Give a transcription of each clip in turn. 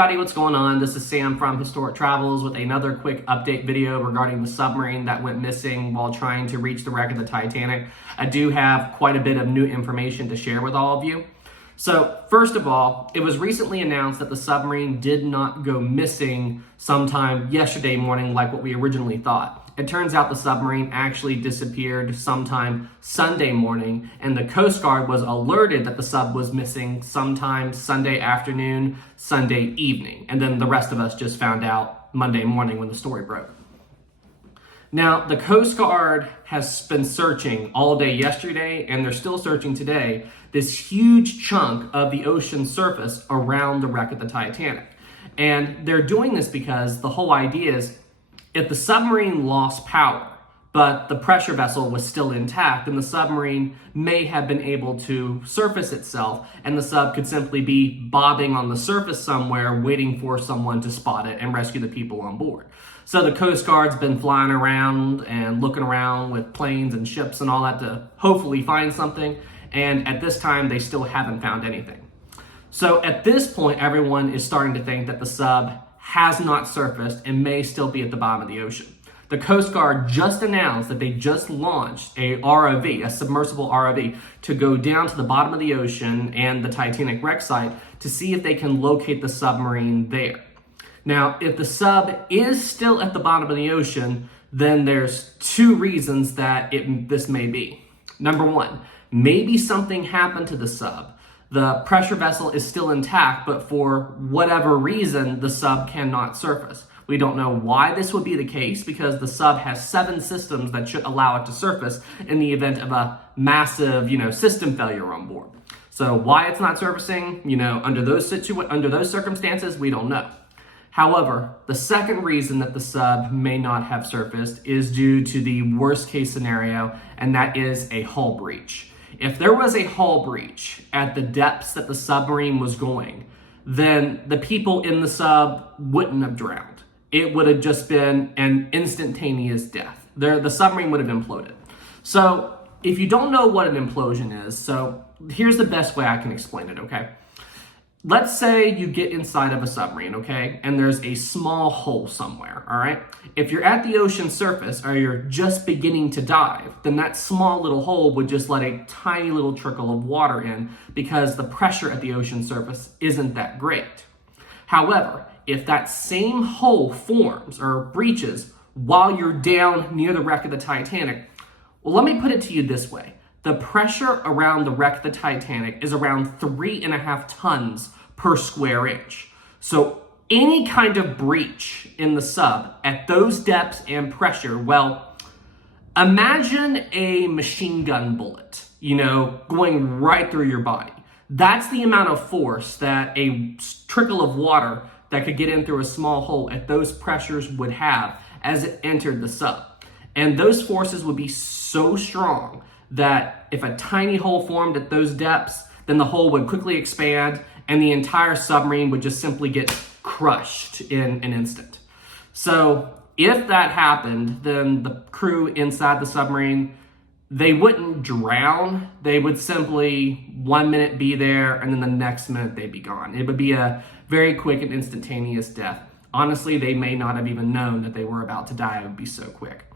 everybody, what's going on? This is Sam from Historic Travels with another quick update video regarding the submarine that went missing while trying to reach the wreck of the Titanic. I do have quite a bit of new information to share with all of you. So first of all, it was recently announced that the submarine did not go missing sometime yesterday morning like what we originally thought. It turns out the submarine actually disappeared sometime Sunday morning, and the Coast Guard was alerted that the sub was missing sometime Sunday afternoon, Sunday evening, and then the rest of us just found out Monday morning when the story broke. Now, the Coast Guard has been searching all day yesterday, and they're still searching today, this huge chunk of the ocean surface around the wreck of the Titanic. And they're doing this because the whole idea is, if the submarine lost power, but the pressure vessel was still intact, then the submarine may have been able to surface itself, and the sub could simply be bobbing on the surface somewhere, waiting for someone to spot it and rescue the people on board. So the Coast Guard's been flying around and looking around with planes and ships and all that to hopefully find something, and at this time, they still haven't found anything. So at this point, everyone is starting to think that the sub has not surfaced and may still be at the bottom of the ocean. The Coast Guard just announced that they just launched a ROV, a submersible ROV, to go down to the bottom of the ocean and the Titanic wreck site to see if they can locate the submarine there. Now, if the sub is still at the bottom of the ocean, then there's two reasons that this may be. Number one, maybe something happened to the sub. The pressure vessel is still intact, but for whatever reason, the sub cannot surface. We don't know why this would be the case because the sub has 7 systems that should allow it to surface in the event of a massive, system failure on board. So why it's not surfacing, under those circumstances, we don't know. However, the second reason that the sub may not have surfaced is due to the worst case scenario, and that is a hull breach. If there was a hull breach at the depths that the submarine was going, then the people in the sub wouldn't have drowned. It would have just been an instantaneous death. The submarine would have imploded. So if you don't know what an implosion is, so here's the best way I can explain it, okay? Let's say you get inside of a submarine, okay? And there's a small hole somewhere, all right? If you're at the ocean surface or you're just beginning to dive, then that small little hole would just let a tiny little trickle of water in because the pressure at the ocean surface isn't that great. However, if that same hole forms or breaches while you're down near the wreck of the Titanic, well, let me put it to you this way. The pressure around the wreck of the Titanic is around 3.5 tons per square inch. So any kind of breach in the sub at those depths and pressure, well, imagine a machine gun bullet, going right through your body. That's the amount of force that a trickle of water that could get in through a small hole at those pressures would have as it entered the sub. And those forces would be so strong that if a tiny hole formed at those depths, then the hole would quickly expand and the entire submarine would just simply get crushed in an instant. So if that happened, then the crew inside the submarine, they wouldn't drown. They would simply 1 minute be there and then the next minute they'd be gone. It would be a very quick and instantaneous death. Honestly, they may not have even known that they were about to die. It would be so quick.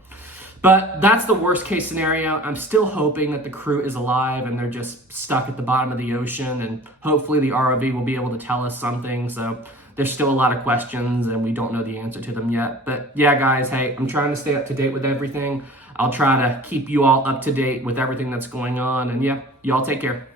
But that's the worst case scenario. I'm still hoping that the crew is alive and they're just stuck at the bottom of the ocean, and hopefully the ROV will be able to tell us something. So there's still a lot of questions and we don't know the answer to them yet. But yeah, guys, hey, I'm trying to stay up to date with everything. I'll try to keep you all up to date with everything that's going on. And yeah, y'all take care.